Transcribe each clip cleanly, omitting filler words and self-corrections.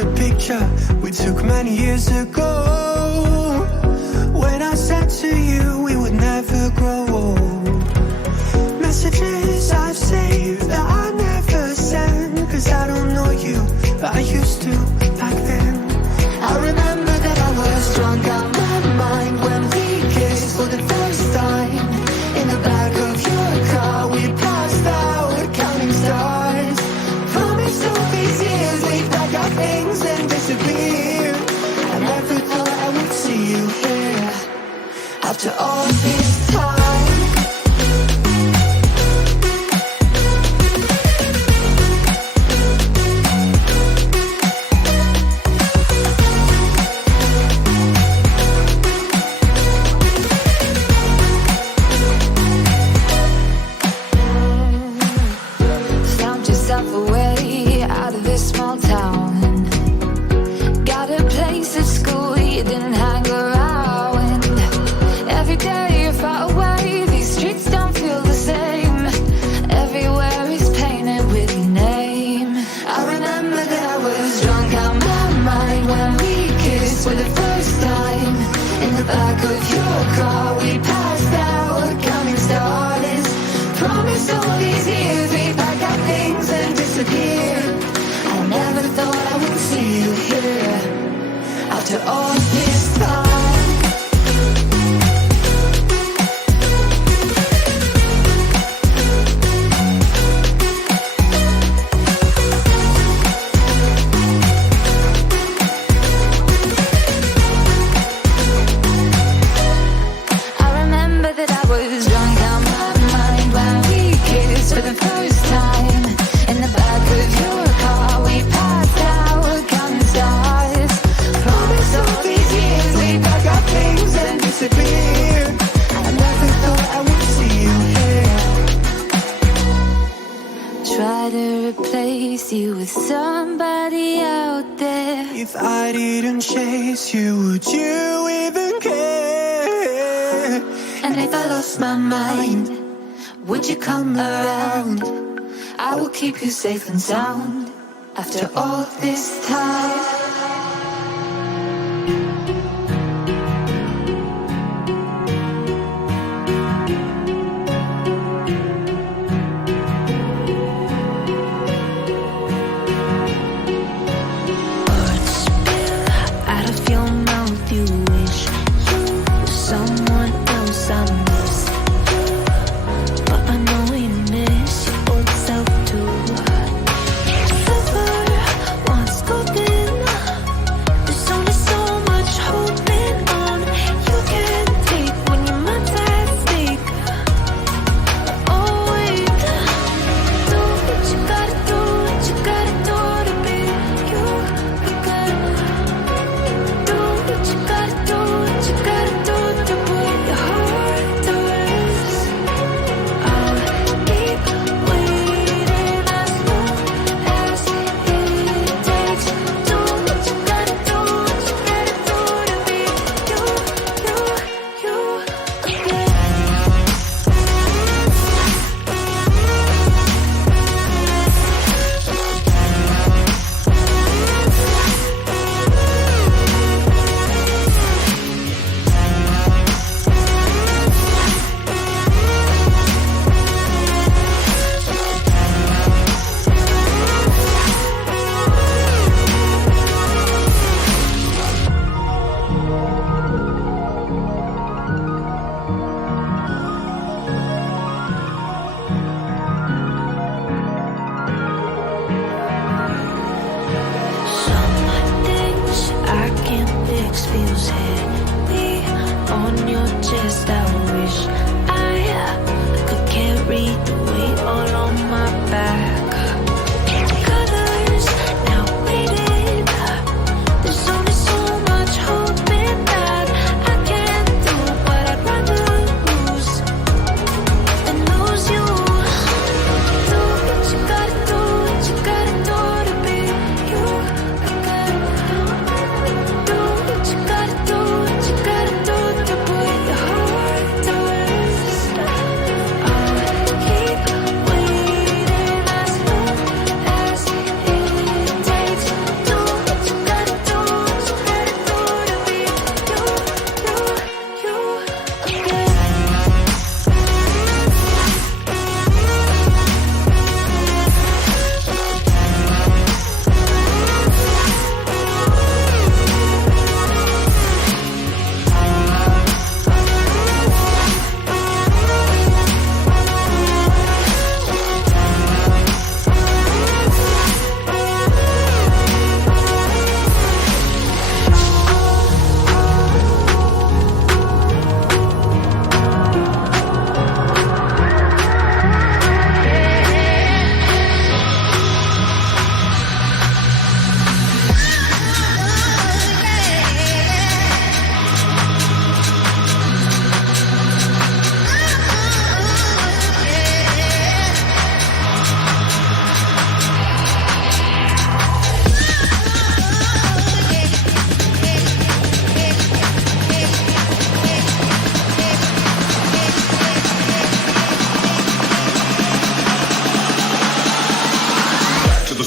a picture we took many years ago, when I said to you we would never grow old. Messages I've saved that I never send, cause I don't know you, but I used to back then. I remember that I was drunk out my mind when we kissed for the first time. In the back of your car we passed out counting stars. Promised all these years we'd pack our things and disappear. I never thought I would see you here after all this time. Away out of this small town, got a place at school you didn't hang around. Every day you're far away, these streets don't feel the same. Everywhere is painted with your name. I remember that I was drunk out my mind when we kissed for the first time. In the back of your car we passed out counting stars. Promised all these years we'd pack our things and disappear. I never thought I would see you here after all this time. I remember that I was drunk out my mind when we kissed for the first time. In the back of your car we passed out counting stars. Promised all these years we'd pack our things and disappear. I never thought I would see you here. Try to replace you with somebody out there. If I didn't chase you, would you even care? And if I lost my mind, would you come around? I will keep you safe and sound after all this time. Words spill out of your mouth, you wish you were someone else. I miss you, but I know you miss your old self too. Suffer, once golden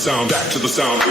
sound, back to the sound.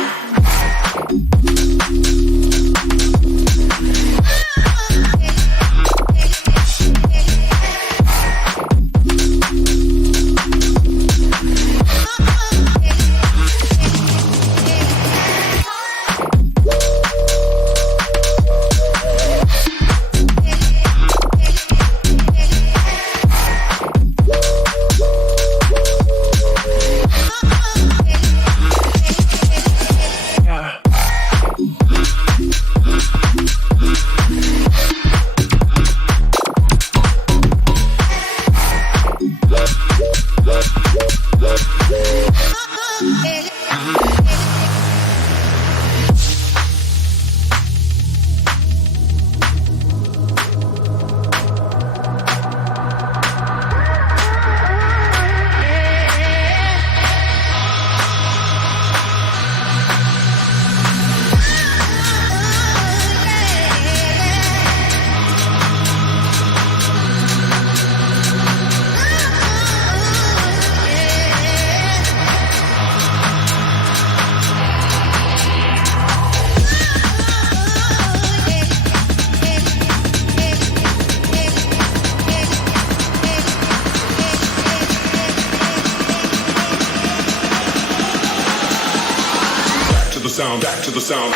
Back to the sound.